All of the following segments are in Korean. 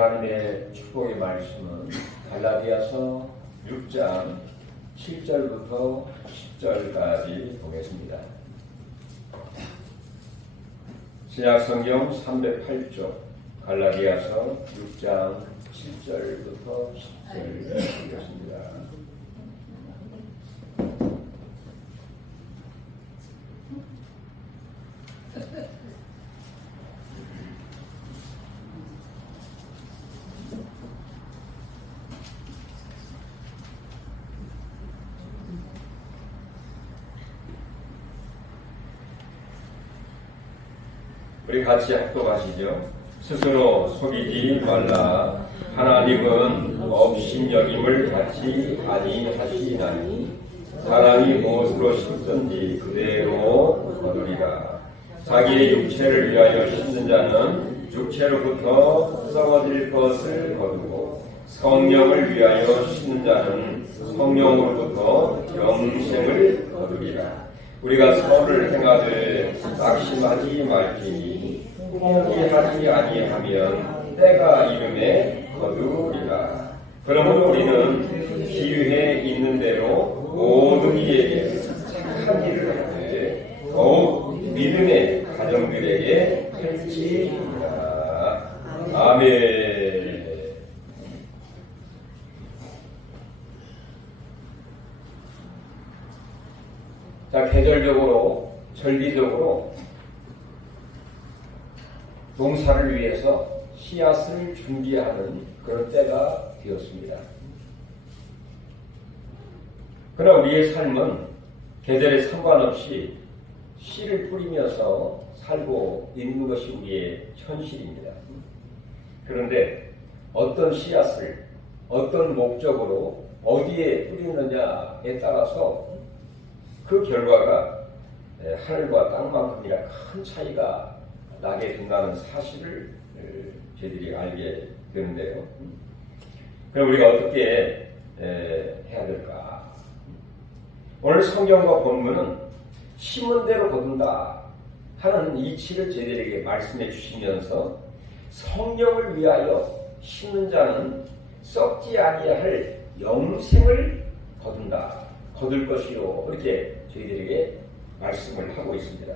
하나님의 축복의 말씀은 갈라디아서 6장 7절부터 10절까지 보겠습니다. 신약성경 308쪽 갈라디아서 6장 7절부터 10절 보겠습니다. 우리 같이 합독하시죠. 스스로 속이지 말라. 하나님은 업신여김을 받지 아니하시나니 사람이 무엇으로 심든지 그대로 거두리라. 자기의 육체를 위하여 심는 자는 육체로부터 썩어질 것을 거두고 성령을 위하여 심는 자는 성령으로부터 영생을 거두리라. 우리가 선을 행하되 낙심하지 말지니 포기하지 아니하면 때가 이름에 거두리라. 그러므로 우리는 기회에 있는 대로 모든 이에게 착한 일을 하되 더욱 믿음의 가정들에게 할지니라. 아멘. 자, 계절적으로, 절기적으로 농사를 위해서 씨앗을 준비하는 그런 때가 되었습니다. 그러나 우리의 삶은 계절에 상관없이 씨를 뿌리면서 살고 있는 것이 우리의 현실입니다. 그런데 어떤 씨앗을 어떤 목적으로 어디에 뿌리느냐에 따라서 그 결과가 하늘과 땅만큼이나 큰 차이가 나게 된다는 사실을 저희들이 알게 되는데요. 그럼 우리가 어떻게 해야 될까? 오늘 성경과 본문은 심은 대로 거둔다 하는 이치를 저희들에게 말씀해 주시면서 성령을 위하여 심는 자는 썩지 아니할 영생을 거둘 것이요. 그렇게 저희들에게 말씀을 하고 있습니다.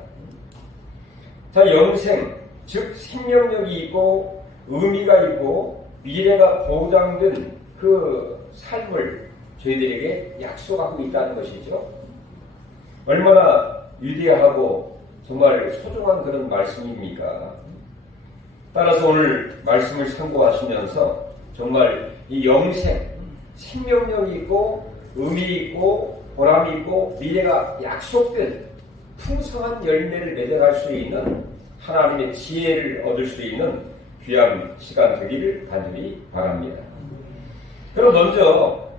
자, 영생, 즉 생명력이 있고 의미가 있고 미래가 보장된 그 삶을 저희들에게 약속하고 있다는 것이죠. 얼마나 위대하고 정말 소중한 그런 말씀입니까? 따라서 오늘 말씀을 참고하시면서 정말 이 영생, 생명력이 있고 의미 있고 보람이 있고 미래가 약속된 풍성한 열매를 맺어갈 수 있는 하나님의 지혜를 얻을 수 있는 귀한 시간 되기를 간절히 바랍니다. 그럼 먼저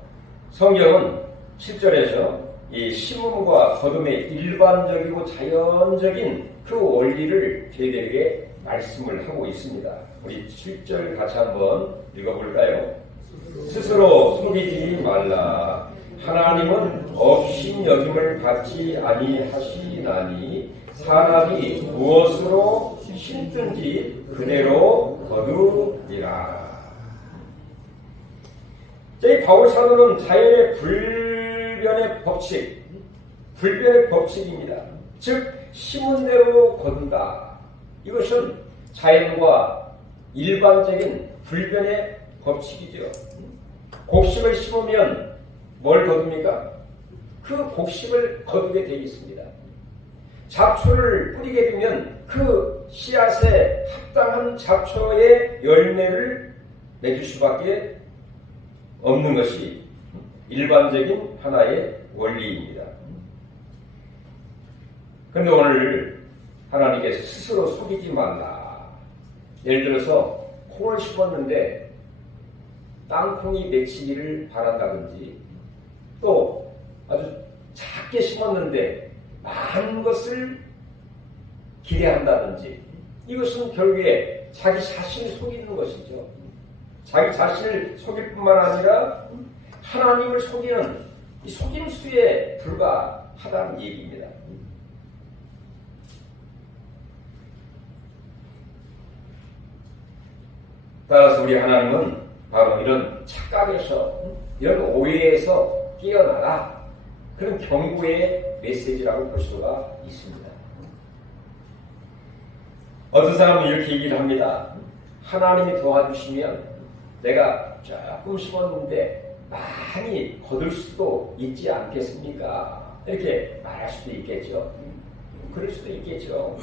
성경은 7절에서 이 심음과 거둠의 일반적이고 자연적인 그 원리를 저희들에게 말씀을 하고 있습니다. 우리 7절 같이 한번 읽어볼까요? 스스로 속이지 말라. 하나님은 업신여김을 받지 아니하시나니 사람이 무엇으로 심든지 그대로 거두리라. 이 바울 사도는 자연의 불변의 법칙입니다. 즉 심은 대로 거둔다. 이것은 자연과 일반적인 불변의 법칙이죠. 곡식을 심으면 뭘 거둡니까? 그 곡식을 거두게 되어 있습니다. 잡초를 뿌리게 되면 그 씨앗에 합당한 잡초의 열매를 맺을 수밖에 없는 것이 일반적인 하나의 원리입니다. 그런데 오늘 하나님께서 스스로 속이지 말라. 예를 들어서 콩을 심었는데 땅콩이 맺히기를 바란다든지 또 아주 작게 심었는데 많은 것을 기대한다든지 이것은 결국에 자기 자신을 속이는 것이죠. 자기 자신을 속일 뿐만 아니라 하나님을 속이는 이 속임수에 불과하다는 얘기입니다. 따라서 우리 하나님은 바로 이런 착각에서, 이런 오해에서 깨어나라, 그런 경고의 메시지라고 볼 수가 있습니다. 어떤 사람은 이렇게 얘기를 합니다. 하나님이 도와주시면 내가 조금 심었는데 많이 거둘 수도 있지 않겠습니까? 이렇게 말할 수도 있겠죠. 그럴 수도 있겠죠.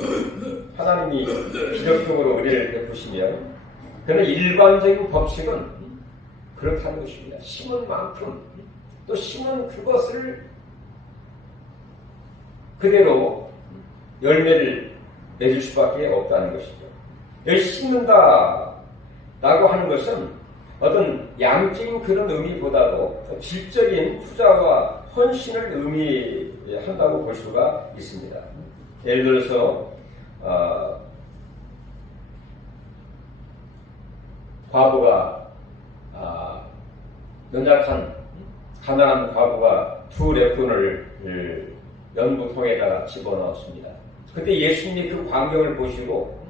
하나님이 기적적으로 은혜를 베푸시면, 그러나 일반적인 법칙은 그렇다는 것입니다. 심은 만큼 또 심은 그것을 그대로 열매를 맺을 수밖에 없다는 것이죠. 여기 심는다 라고 하는 것은 어떤 양적인 그런 의미보다도 질적인 투자와 헌신을 의미한다고 볼 수가 있습니다. 예를 들어서 과부가 연약한 가난한 과부가 2렙돈을 연구통에다가 집어넣었습니다. 그때 예수님이 그 광경을 보시고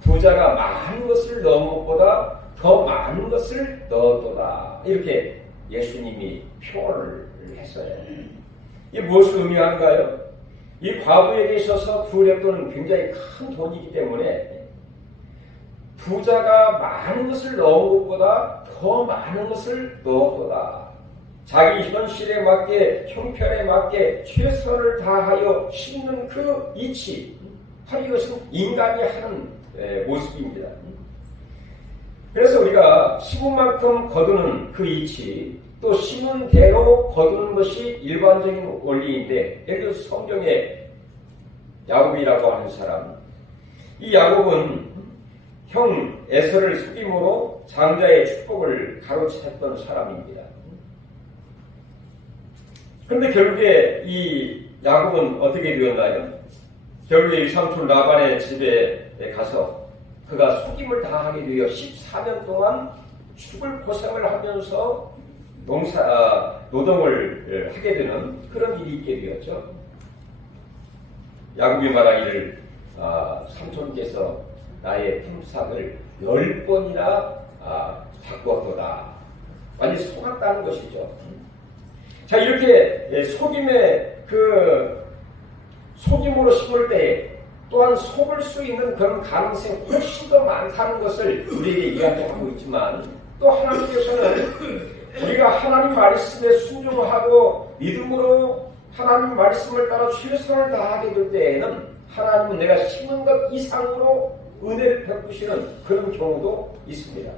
부자가 많은 것을 넣은 것보다 더 많은 것을 넣었도다, 이렇게 예수님이 표현을 했어요. 이게 무엇을 의미하는가요? 이 과부에게 있어서 2렙돈은 굉장히 큰 돈이기 때문에 부자가 많은 것을 넣은 것보다 더 많은 것을 넣었도다. 자기 현실에 맞게, 형편에 맞게 최선을 다하여 심는 그 이치, 바로 이것은 인간이 하는 모습입니다. 그래서 우리가 심은 만큼 거두는 그 이치, 또 심은 대로 거두는 것이 일반적인 원리인데, 예를 들어서 성경에 야곱이라고 하는 사람, 이 야곱은 형 에서를 속임으로 장자의 축복을 가로챘던 사람입니다. 그런데 결국에 이 야곱은 어떻게 되었나요? 결국에 이 삼촌 라반의 집에 가서 그가 속임을 당하게 되어 14년 동안 죽을 고생을 하면서 노동을 하게 되는 그런 일이 있게 되었죠. 야곱이 말하기를 삼촌께서 나의 품삯을 10번이나 바꾸었도다. 완전히 속았다는 것이죠. 자, 이렇게 속임으로 심을 때 또한 속을 수 있는 그런 가능성이 훨씬 더 많다는 것을 우리에게 이야기하고 있지만, 또 하나님께서는 우리가 하나님 말씀에 순종하고 믿음으로 하나님 말씀을 따라 최선을 다하게 될 때에는 하나님은 내가 심은 것 이상으로 은혜를 베푸시는 그런 경우도 있습니다.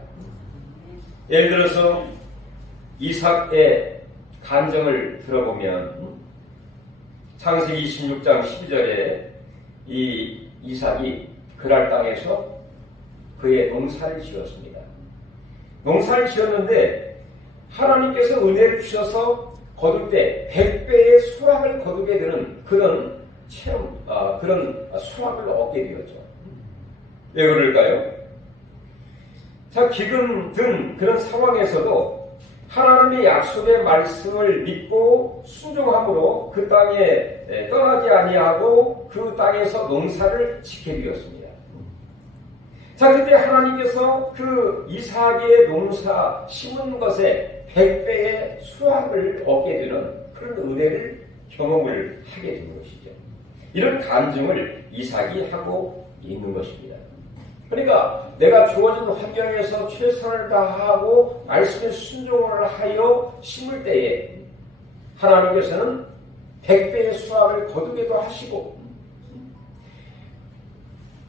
예를 들어서 이삭의 간증을 들어보면 창세기 26장 12절에 이 이삭이 그랄 땅에서 그의 농사를 지었습니다. 농사를 지었는데 하나님께서 은혜를 주셔서 거둘 때 100배의 수확을 거두게 되는 그런 수확을 얻게 되었죠. 왜 그럴까요? 자, 기근 든 그런 상황에서도 하나님의 약속의 말씀을 믿고 순종함으로 그 땅에 떠나지 아니하고 그 땅에서 농사를 지게 되었습니다. 자, 그때 하나님께서 그 이삭의 농사 심은 것에 100배의 수확을 얻게 되는 그런 은혜를 경험을 하게 된 것이죠. 이런 간증을 이삭이 하고 있는 것입니다. 그러니까 내가 주어진 환경에서 최선을 다하고 말씀에 순종을 하여 심을 때에 하나님께서는 100배의 수확을 거두기도 하시고,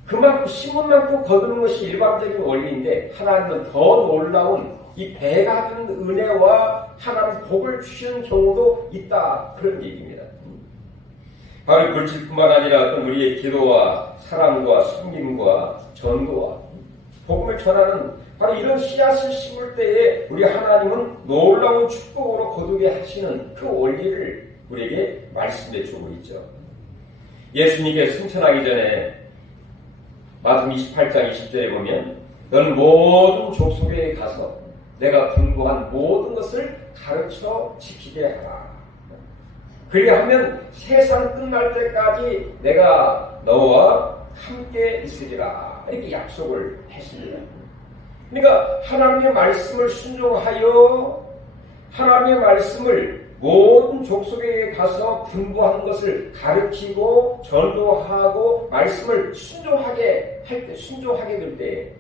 그만큼 심은 만큼 거두는 것이 일반적인 원리인데, 하나님은 더 놀라운 이 배가 되는 은혜와 하나님 복을 주시는 경우도 있다, 그런 얘기입니다. 바로 물질뿐만 아니라 어떤 우리의 기도와 사랑과 섬김과 전도와 복음을 전하는 바로 이런 씨앗을 심을 때에 우리 하나님은 놀라운 축복으로 거두게 하시는 그 원리를 우리에게 말씀해 주고 있죠. 예수님께 승천하기 전에 마태복음 28장 20절에 보면 너는 모든 족속에 가서 내가 분부한 모든 것을 가르쳐 지키게 하라. 그리하면 세상 끝날 때까지 내가 너와 함께 있으리라. 이렇게 약속을 했습니다. 그러니까 하나님의 말씀을 순종하여 하나님의 말씀을 모든 족속에게 가서 분부하는 것을 가르치고 전도하고 말씀을 순종하게 할 때, 순종하게 될 때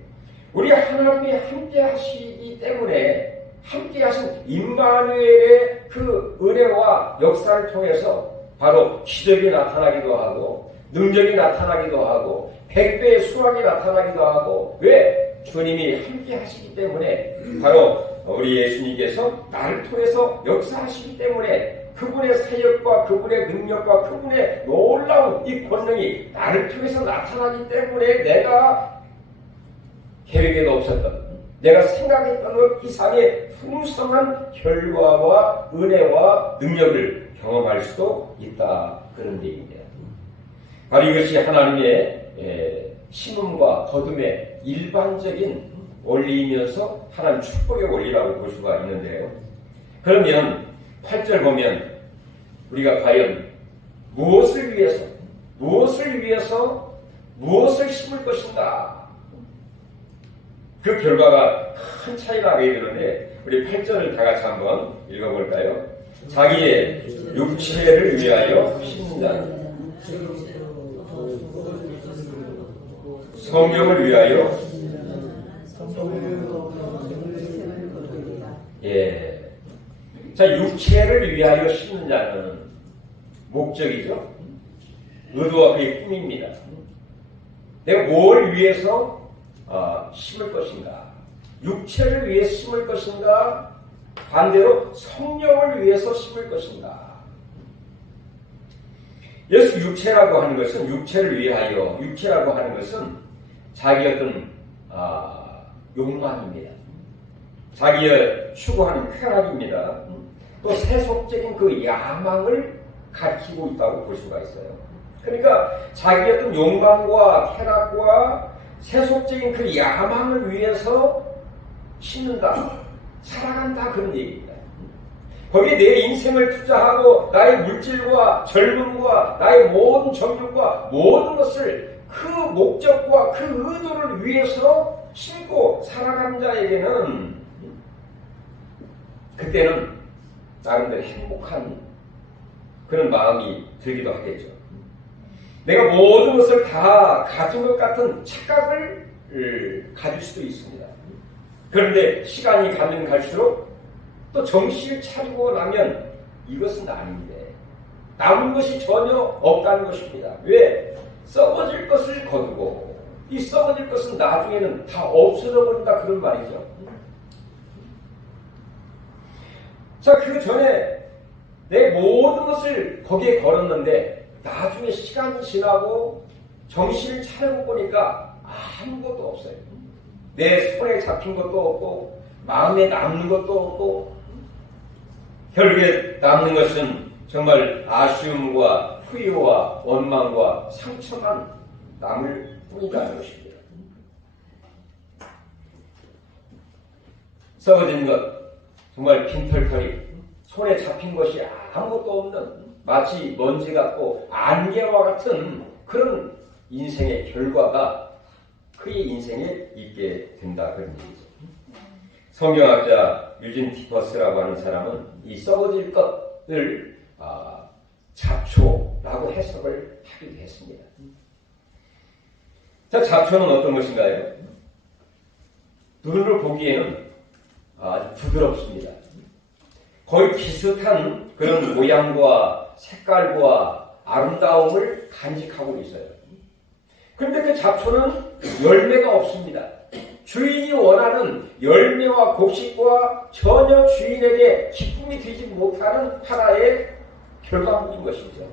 우리 하나님이 함께 하시기 때문에 함께 하신 임마누엘의 그 은혜와 역사를 통해서 바로 기적이 나타나기도 하고 능력이 나타나기도 하고 100배의 수확이 나타나기도 하고 왜? 주님이 함께 하시기 때문에 바로 우리 예수님께서 나를 통해서 역사하시기 때문에 그분의 사역과 그분의 능력과 그분의 놀라운 이 권능이 나를 통해서 나타나기 때문에 내가 계획에도 없었던 내가 생각했던 것 이상의 풍성한 결과와 은혜와 능력을 경험할 수도 있다. 그런 얘기입니다. 바로 이것이 하나님의 심음과 거듭의 일반적인 원리이면서 하나님 축복의 원리라고 볼 수가 있는데요. 그러면 8절 보면 우리가 과연 무엇을 위해서 무엇을 심을 것인가? 그 결과가 큰 차이가 나게 되는데 우리 8절을 다 같이 한번 읽어볼까요? 자기의 육체를 위하여 심는 자는 성경을 위하여 자, 육체를 위하여 심는 자는 목적이죠. 의도와 그의 꿈입니다. 내가 뭘 위해서 심을 것인가? 육체를 위해 심을 것인가? 반대로 성령을 위해서 심을 것인가? 예수 육체라고 하는 것은 육체를 위하여 육체라고 하는 것은 자기의 어떤 욕망입니다. 자기의 추구하는 쾌락입니다. 또 세속적인 그 야망을 가리키고 있다고 볼 수가 있어요. 그러니까 자기의 어떤 욕망과 쾌락과 세속적인 그 야망을 위해서 심는다, 살아간다 그런 얘기입니다. 거기에 내 인생을 투자하고 나의 물질과 젊음과 나의 모든 정욕과 모든 것을 그 목적과 그 의도를 위해서 심고 살아가는 자에게는 그때는 나름대로 행복한 그런 마음이 들기도 하겠죠. 내가 모든 것을 다 가진 것 같은 착각을 가질 수도 있습니다. 그런데 시간이 가면 갈수록 또 정신을 차리고 나면 이것은 아닌데 남은 것이 전혀 없다는 것입니다. 왜? 썩어질 것을 거두고 이 썩어질 것은 나중에는 다 없어져 버린다 그런 말이죠. 자, 그 전에 내 모든 것을 거기에 걸었는데 나중에 시간이 지나고 정신을 차리고 보니까 아무것도 없어요. 내 손에 잡힌 것도 없고 마음에 남는 것도 없고 결국에 남는 것은 정말 아쉬움과 후회와 원망과 상처만 남을 뿐이라는 것입니다. 썩어진 것, 정말 빈털터리, 손에 잡힌 것이 아무것도 없는 마치 먼지 같고 안개와 같은 그런 인생의 결과가 그의 인생에 있게 된다 그런 얘기죠. 성경학자 유진 티퍼스라고 하는 사람은 이 썩어질 것을 잡초라고 해석을 하기도 했습니다. 자, 잡초는 어떤 것인가요? 눈으로 보기에는 아주 부드럽습니다. 거의 비슷한 그런 모양과 색깔과 아름다움을 간직하고 있어요. 그런데 그 잡초는 열매가 없습니다. 주인이 원하는 열매와 곡식과 전혀 주인에게 기쁨이 되지 못하는 하나의 결과물인 것이죠.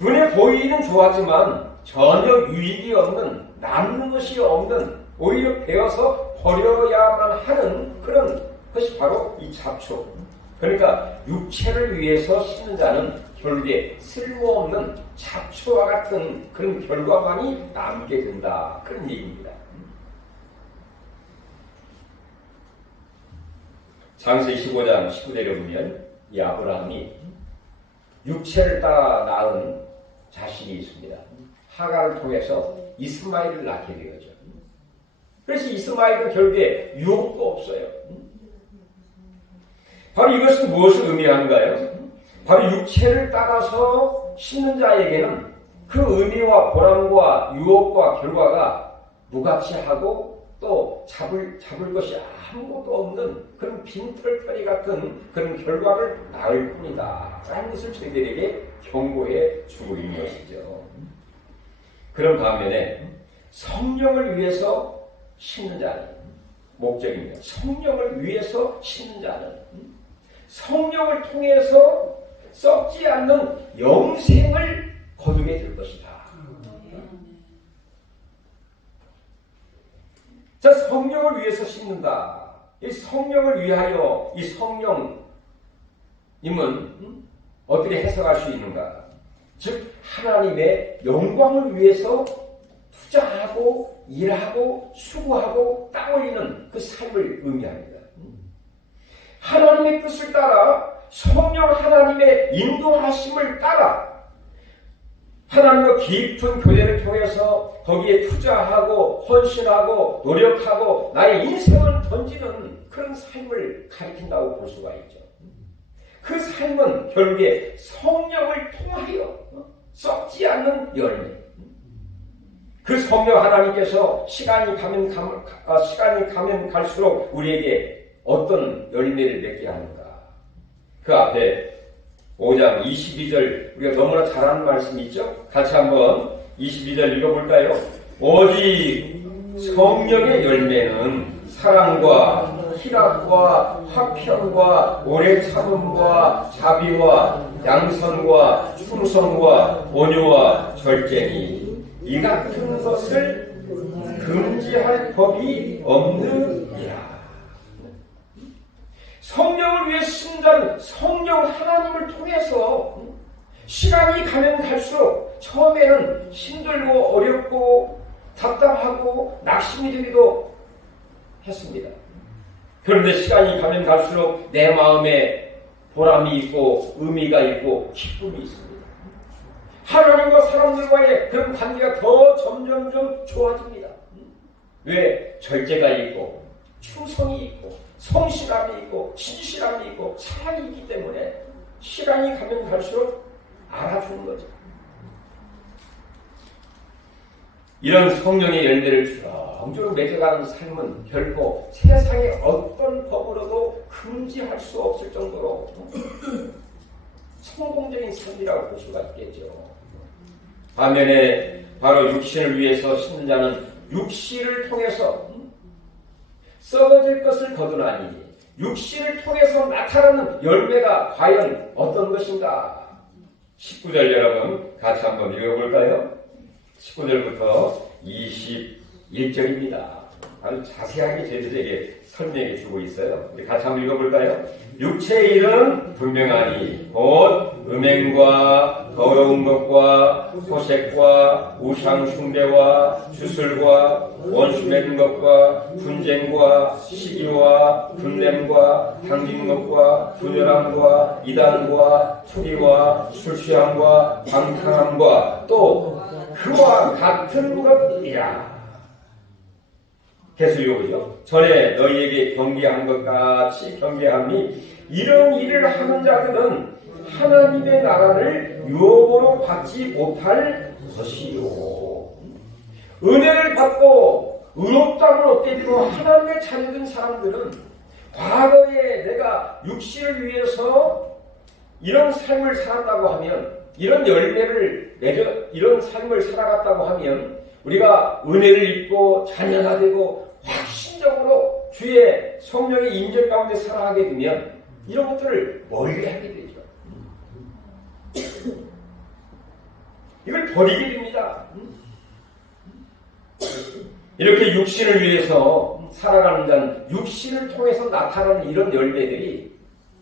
눈에 보이는 좋아하지만 전혀 유익이 없는, 남는 것이 없는, 오히려 베어서 버려야만 하는 그런 것이 바로 이 잡초. 그러니까 육체를 위해서 심는 자는 결국에 쓸모없는 잡초와 같은 그런 결과만이 남게 된다. 그런 얘기입니다. 창세기 15장 19절에 보면 이 아브라함이 육체를 따라 낳은 자식이 있습니다. 하갈을 통해서 이스마엘을 낳게 되었죠. 그래서 이스마엘은 결국에 유혹도 없어요. 바로 이것은 무엇을 의미하는가요? 바로 육체를 따라서 심는 자에게는 그 의미와 보람과 유혹과 결과가 무가치하고 또 잡을 것이 아무것도 없는 그런 빈털터리 같은 그런 결과를 낳을 뿐이다 라는 것을 저희들에게 경고해 주고 있는 것이죠. 그런 반면에 성령을 위해서 심는 자는 목적입니다. 성령을 위해서 심는 자는 성령을 통해서 썩지 않는 영생을 거두게 될 것이다. 자, 성령을 위해서 심는다. 이 성령을 위하여 이 성령님은 어떻게 해석할 수 있는가? 즉 하나님의 영광을 위해서 투자하고 일하고 수고하고 땀 흘리는 그 삶을 의미합니다. 하나님의 뜻을 따라 성령 하나님의 인도하심을 따라 하나님과 깊은 교제를 통해서 거기에 투자하고 헌신하고 노력하고 나의 인생을 던지는 그런 삶을 가리킨다고 볼 수가 있죠. 그 삶은 결국에 성령을 통하여 썩지 않는 열매. 그 성령 하나님께서 시간이 가면 갈수록 우리에게 어떤 열매를 맺게 하는가. 그 앞에 5장 22절 우리가 너무나 잘 아는 말씀이 있죠. 같이 한번 22절 읽어볼까요? 오직 성령의 열매는 사랑과 희락과 화평과 오래 참음과 자비와 양선과 충성과 온유와 절제니 이 같은 것을 금지할 법이 없느니라. 성령을 위해 신자는 성령 하나님을 통해서 시간이 가면 갈수록 처음에는 힘들고 어렵고 답답하고 낙심이 되기도 했습니다. 그런데 시간이 가면 갈수록 내 마음에 보람이 있고 의미가 있고 기쁨이 있습니다. 하나님과 사람들과의 그런 관계가 더 점점점 좋아집니다. 왜? 절제가 있고 충성이 있고 성실함이 있고 진실함이 있고 사랑이 있기 때문에 시간이 가면 갈수록 알아주는 거죠. 이런 성령의 열매를 주렁주렁 맺어가는 삶은 결코 세상의 어떤 법으로도 금지할 수 없을 정도로 성공적인 삶이라고 볼 수가 있겠죠. 반면에 바로 육신을 위해서 심는 자는 육신을 통해서 썩어질 것을 거두나니 육신을 통해서 나타나는 열매가 과연 어떤 것인가? 19절 여러분 같이 한번 읽어볼까요? 19절부터 21절입니다. 아주 자세하게 저희들에게 설명해 주고 있어요. 우리 같이 한번 읽어볼까요? 육체의 일은 분명하니 곧 음행과 더러운 것과 호색과 우상 숭배와 주술과 원수 맺는 것과 분쟁과 시기와 분냄과 당기는 것과 분열함과 이단과 투기와 술취함과 방탕함과 또 그와 같은 것이라. 계속 읽어보죠. 전에 너희에게 경계한 것 같이 경계함이 이런 일을 하는 자들은 하나님의 나라를 유업으로 받지 못할 것이요. 은혜를 받고 의롭다함을 얻게 되고 하나님의 자녀된 사람들은 과거에 내가 육신을 위해서 이런 삶을 살았다고 하면 이런 열매를 맺어 이런 삶을 살아갔다고 하면 우리가 은혜를 입고 자녀가 되고 확신적으로 주의 성령의 임재 가운데 살아가게 되면 이런 것들을 멀리하게 되죠. 이걸 버리게 됩니다. 이렇게 육신을 위해서 살아가는 자는 육신을 통해서 나타나는 이런 열매들이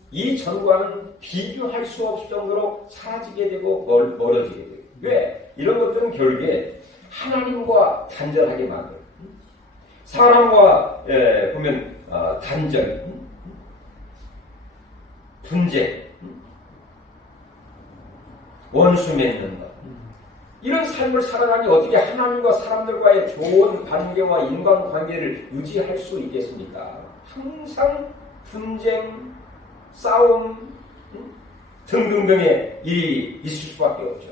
이 전과는 비교할 수 없을 정도로 사라지게 되고 멀어지게 돼요. 왜? 이런 것들은 결국에 하나님과 단절하게 만들어요. 사람과 보면 단절, 분쟁, 원수 맺는 것, 이런 삶을 살아가니 어떻게 하나님과 사람들과의 좋은 관계와 인간관계를 유지할 수 있겠습니까? 항상 분쟁, 싸움 등등등의 일이 있을 수밖에 없죠.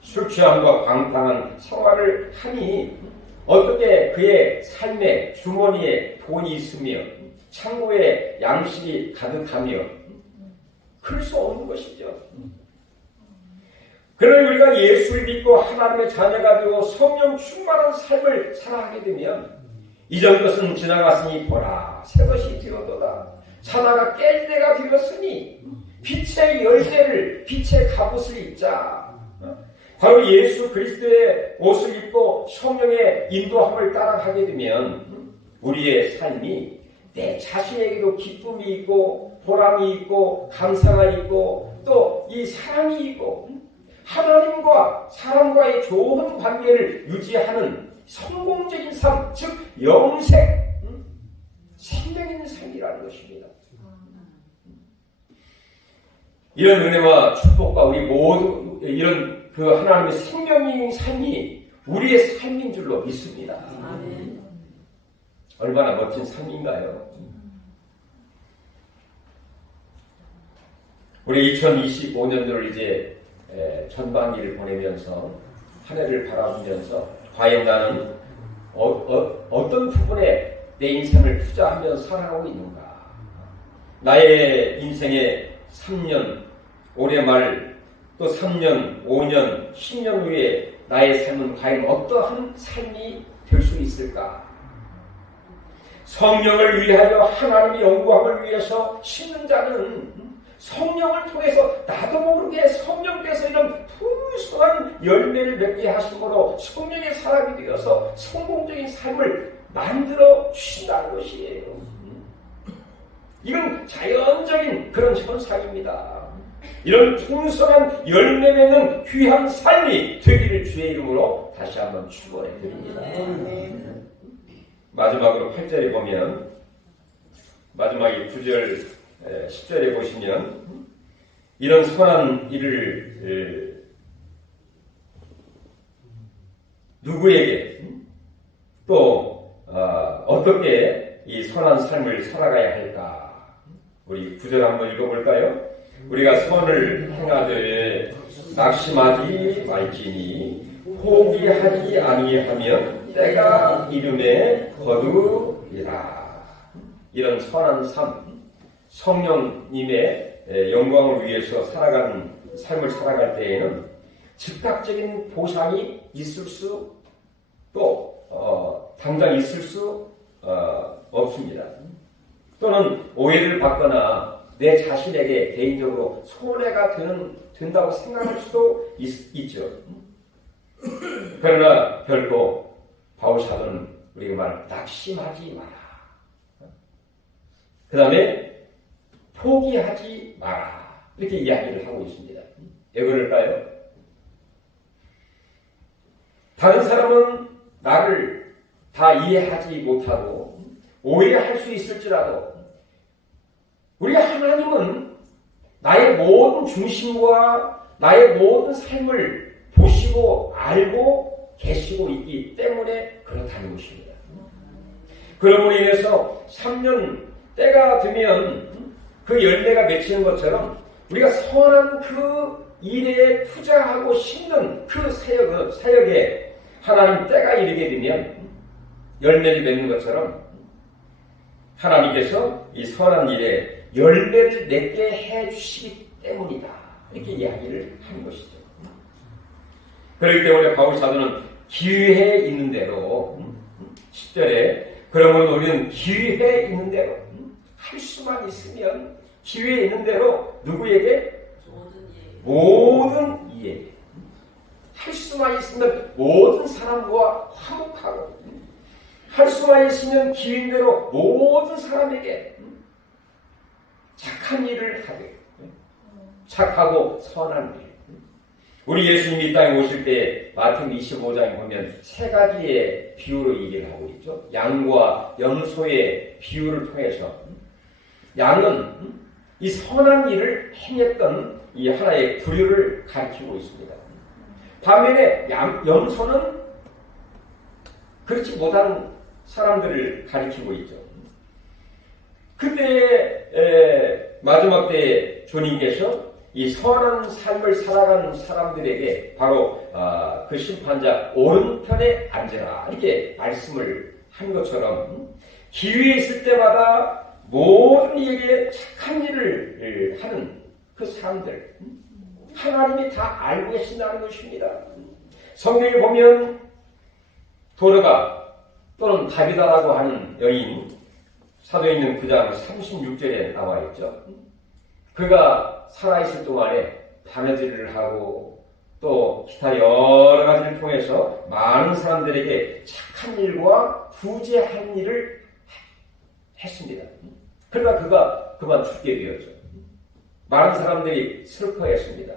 술 취함과 방탕한 생활을 하니 어떻게 그의 삶의 주머니에 돈이 있으며 창고에 양식이 가득하며 그럴 수 없는 것이죠. 그러나 우리가 예수를 믿고 하나님의 자녀가 되고 성령 충만한 삶을 살아가게 되면 이전 것은 지나갔으니 보라 새 것이 되었도다. 자다가 깰 때가 되었으니 빛의 열쇠를 빛의 갑옷을 입자. 바로 예수 그리스도의 옷을 입고 성령의 인도함을 따라가게 되면 우리의 삶이 내 자신에게도 기쁨이 있고 보람이 있고 감사가 있고 또 이 사랑이 있고 하나님과 사람과의 좋은 관계를 유지하는 성공적인 삶, 즉 영생, 생명 있는 삶이라는 것입니다. 이런 은혜와 축복과 우리 모두 이런 그 하나님의 생명인 삶이 우리의 삶인 줄로 믿습니다. 얼마나 멋진 삶인가요? 우리 2025년도를 이제 전반기를 보내면서 한 해를 바라보면서 과연 나는 어떤 부분에 내 인생을 투자하면서 살아가고 있는가? 나의 인생의 3년, 올해 말 또 3년, 5년, 10년 후에 나의 삶은 과연 어떠한 삶이 될 수 있을까? 성령을 위하여 하나님의 영광을 위해서 심는 자는 성령을 통해서 나도 모르게 성령께서 이런 풍성한 열매를 맺게 하심으로 성령의 사람이 되어서 성공적인 삶을 만들어 주신다는 것이에요. 이건 자연적인 그런 현상입니다. 이런 풍성한 열매 맺는 귀한 삶이 되기를 주의 이름으로 다시 한번 축원해 드립니다. 마지막으로 8절에 보면 마지막에 9절 10절에 보시면 이런 선한 일을 누구에게 또 어떻게 이 선한 삶을 살아가야 할까? 우리 9절 한번 읽어볼까요? 우리가 선을 행하되 낙심하지 말지니 포기하지 아니하면 때가 이름에 거두리라. 이런 선한 삶, 성령님의 영광을 위해서 살아가는 삶을 살아갈 때에는 즉각적인 보상이 있을 수 또 당장 있을 수 없습니다. 또는 오해를 받거나 내 자신에게 개인적으로 손해가 된다고 생각할 수도 있죠. 그러나 결코 바울 사도는 우리가 말 낙심하지 마라. 그 다음에 포기하지 마라. 이렇게 이야기를 하고 있습니다. 왜 그럴까요? 다른 사람은 나를 다 이해하지 못하고 오해할 수 있을지라도 우리 하나님은 나의 모든 중심과 나의 모든 삶을 보시고 알고 계시고 있기 때문에 그렇다는 것입니다. 그러므로 인해서 3년 때가 되면 그 열매가 맺히는 것처럼 우리가 선한 그 일에 투자하고 심는 그 사역에 하나님 때가 이르게 되면 열매를 맺는 것처럼 하나님께서 이 선한 일에 열매를 맺게 해주시기 때문이다. 이렇게 이야기를 하는 것이죠. 그렇기 때문에 바울 사도는 기회에 있는 대로 10절에 그러면 우리는 기회에 있는 대로 할 수만 있으면 기회에 있는 대로 누구에게? 모든 이에게 할 수만 있으면 모든 사람과 화목하고 할 수만 있으면 기회인 대로 모든 사람에게 착한 일을 하되 착하고 선한 일. 우리 예수님이 이 땅에 오실 때 마태복음 25장에 보면 세 가지의 비유로 얘기를 하고 있죠. 양과 염소의 비유를 통해서 양은 이 선한 일을 행했던 이 하나의 부류를 가리키고 있습니다. 반면에 염소는 그렇지 못한 사람들을 가리키고 있죠. 그때 마지막 때에 주님께서 이 선한 삶을 살아가는 사람들에게 바로 그 심판자 오른편에 앉으라 이렇게 말씀을 한 것처럼 기회 있을 때마다 모든 이에게 착한 일을 하는 그 사람들 하나님이 다 알고 계신다는 것입니다. 성경에 보면 도르가 또는 다비다라고 하는 여인 사도행전 9장 36절에 나와 있죠. 그가 살아있을 동안에 바느질을 하고 또 기타 여러 가지를 통해서 많은 사람들에게 착한 일과 구제한 일을 했습니다. 그러나 그가 그만 죽게 되었죠. 많은 사람들이 슬퍼했습니다.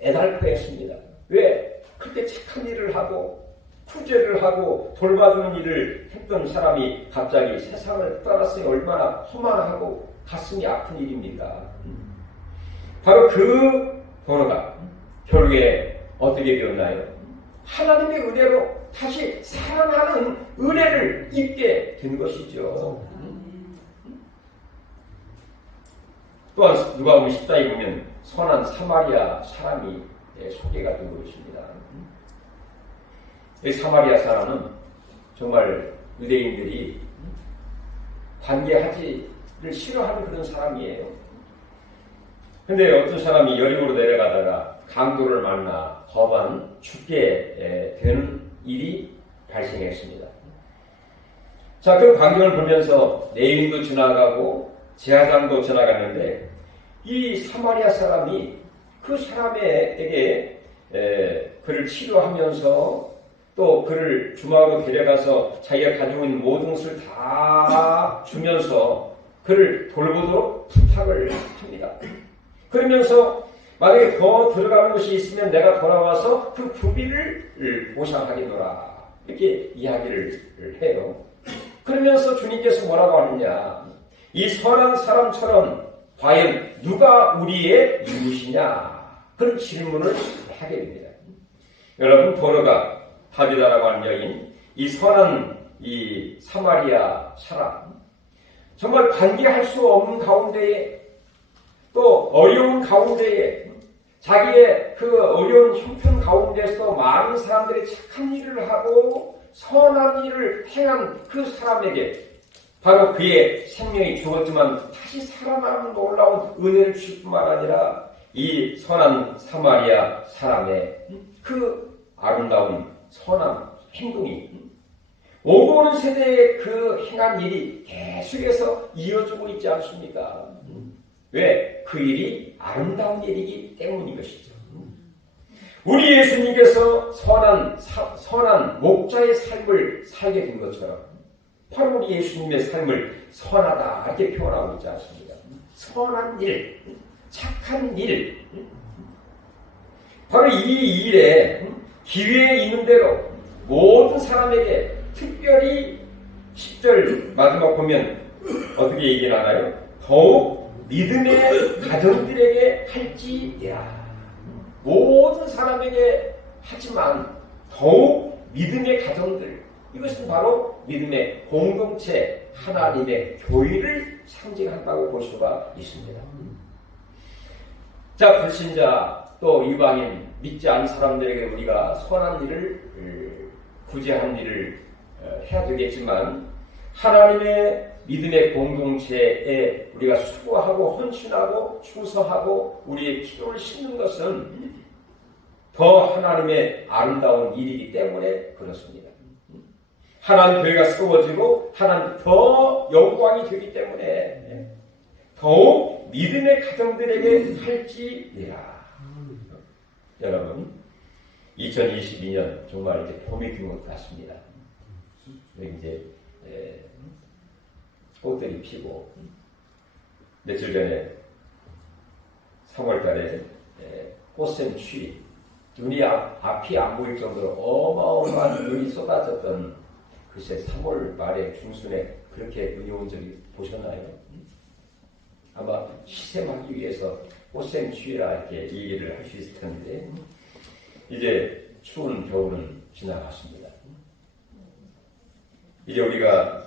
애달퍼했습니다. 왜? 그렇게 착한 일을 하고 구제를 하고 돌봐주는 일을 했던 사람이 갑자기 세상을 떠났으니 얼마나 허망하고 가슴이 아픈 일입니까? 바로 그 도로가 결국에 어떻게 되었나요? 하나님의 은혜로 다시 살아나는 은혜를 입게 된 것이죠. 또한 누가복음 14에 보면 선한 사마리아 사람이 소개가 된 것입니다. 이 사마리아 사람은 정말 유대인들이 관계하지를 싫어하는 그런 사람이에요. 근데 어떤 사람이 여리고로 내려가다가 강도를 만나 거반 죽게 되는 일이 발생했습니다. 자, 그 광경을 보면서 내인도 지나가고 제사장도 지나갔는데 이 사마리아 사람이 그 사람에게 그를 치료하면서 또 그를 주막으로 데려가서 자기가 가지고 있는 모든 것을 다 주면서 그를 돌보도록 부탁을 합니다. 그러면서 만약에 더 들어가는 것이 있으면 내가 돌아와서 그 부비를 보상하겠노라 이렇게 이야기를 해요. 그러면서 주님께서 뭐라고 하느냐, 이 선한 사람처럼 과연 누가 우리의 이웃이냐 그런 질문을 하게 됩니다. 여러분, 도로가 다비다라고 하는 여인, 이 선한 이 사마리아 사람, 정말 관계할 수 없는 가운데에 또 어려운 가운데에 자기의 그 어려운 형편 가운데서 많은 사람들이 착한 일을 하고 선한 일을 행한 그 사람에게 바로 그의 생명이 죽었지만 다시 살아나는 놀라운 은혜를 주실 뿐만 아니라 이 선한 사마리아 사람의 그 아름다운 선한 행동이 오고 오는 세대에 그 행한 일이 계속해서 이어지고 있지 않습니까? 왜? 그 일이 아름다운 일이기 때문인 것이죠. 우리 예수님께서 선한 목자의 삶을 살게 된 것처럼 바로 우리 예수님의 삶을 선하다 이렇게 표현하고 있지 않습니까? 선한 일, 착한 일, 바로 이 일에 기회에 있는 대로 모든 사람에게 특별히 10절 마지막 보면 어떻게 얘기하나요? 더욱 믿음의 가정들에게 할지니라. 모든 사람에게 하지만 더욱 믿음의 가정들, 이것은 바로 믿음의 공동체 하나님의 교회를 상징한다고 볼 수가 있습니다. 자, 불신자 또 이방인 믿지 않은 사람들에게 우리가 선한 일을 구제한 일을 해야 되겠지만 하나님의 믿음의 공동체에 우리가 수고하고 헌신하고 충성하고 우리의 기도를 싣는 것은 더 하나님의 아름다운 일이기 때문에 그렇습니다. 하나님 교회가 세워지고 하나님 더 영광이 되기 때문에 더욱 믿음의 가정들에게 할지니라. 여러분, 2022년 정말 이제 봄이 된 것 같습니다. 이제 꽃들이 피고 며칠 전에 3월달에 꽃샘추위, 눈이 앞이 안 보일 정도로 어마어마한 눈이 쏟아졌던 글쎄 3월 말에 중순에 그렇게 눈이 온 적이 보셨나요? 아마 시샘하기 위해서 꽃샘추위라 이렇게 얘기를 할 수 있을 텐데 이제 추운 겨울은 지나갔습니다. 이제 우리가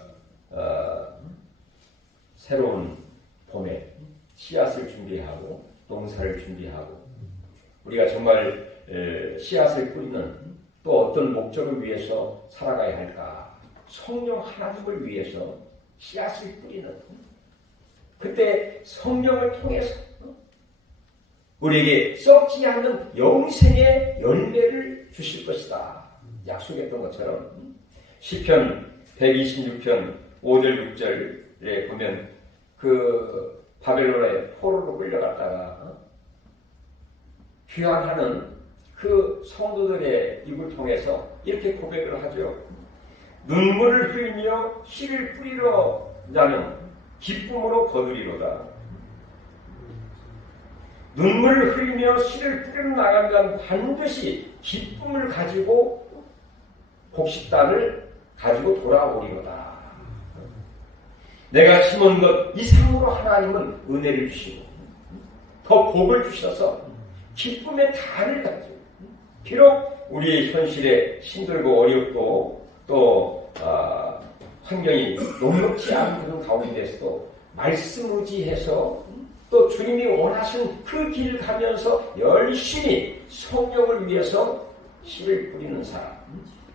새로운 봄에 씨앗을 준비하고 농사를 준비하고 우리가 정말 씨앗을 뿌리는 또 어떤 목적을 위해서 살아가야 할까? 성령 하나님을 위해서 씨앗을 뿌리는 그때 성령을 통해서 우리에게 썩지 않는 영생의 열매를 주실 것이다. 약속했던 것처럼 시편 126편 5절 6절에 보면 그 바벨론의 포로로 끌려갔다가 귀환하는 그 성도들의 입을 통해서 이렇게 고백을 하죠. 눈물을 흘리며 씨를 뿌리러 자는 기쁨으로 거두리로다. 눈물을 흘리며 씨를 뿌리러 나간 자는 반드시 기쁨을 가지고 곡식단을 가지고 돌아오리로다. 내가 심은 것 이상으로 하나님은 은혜를 주시고 더 복을 주셔서 기쁨의 달을 가지고 비록 우리의 현실에 힘들고 어렵고 또 환경이 녹록지 않은 그런 가운데서도 말씀 의지해서 또 주님이 원하신 그 길 가면서 열심히 성령을 위해서 씨를 뿌리는 사람,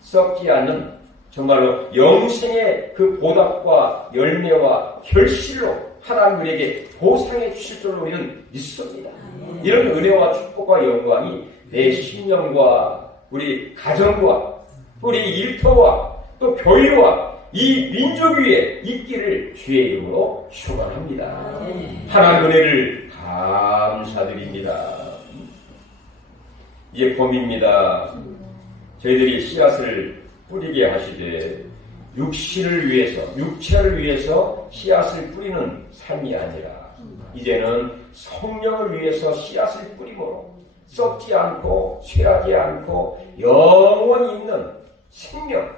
썩지 않는 정말로 영생의 그 보답과 열매와 결실로 하나님 우리에게 보상해 주실 줄로 우리는 믿습니다. 이런 은혜와 축복과 영광이 내 심령과 우리 가정과 우리 일터와 또 교회와 이 민족 위에 있기를 주의 이름으로 축원합니다. 하나님 은혜를 감사드립니다. 이제 봄입니다. 저희들이 씨앗을 뿌리게 하시되 육신을 위해서, 육체를 위해서 씨앗을 뿌리는 삶이 아니라 이제는 성령을 위해서 씨앗을 뿌림으로 썩지 않고 쇠하지 않고 영원히 있는 생명,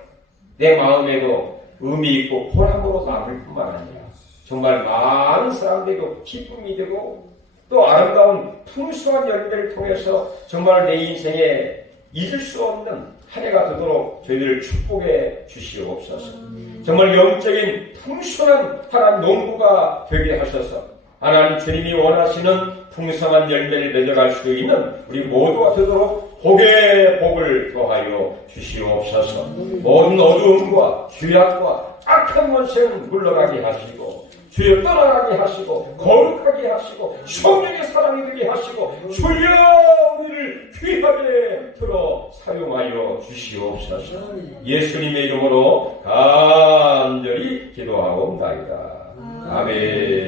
내 마음에도 의미 있고 보람으로 남을 뿐만 아니라 정말 많은 사람들에게 기쁨이 되고 또 아름다운 풍성한 열매를 통해서 정말 내 인생에 잊을 수 없는 한 해가 되도록 저희들을 축복해 주시옵소서. 정말 영적인 풍성한 하나님 농부가 되게 하셔서 하나님 주님이 원하시는 풍성한 열매를 맺어갈 수 있는 우리 모두가 되도록 복의 복을 더하여 주시옵소서. 모든 어두움과 죄악과 악한 원수는 물러가게 하시고 주여 떠나가게 하시고 거룩하게 하시고 성령의 사람이 되게 하시고 주여 우리를 귀하게 들어 사용하여 주시옵소서. 예수님의 이름으로 간절히 기도하옵나이다. 아멘.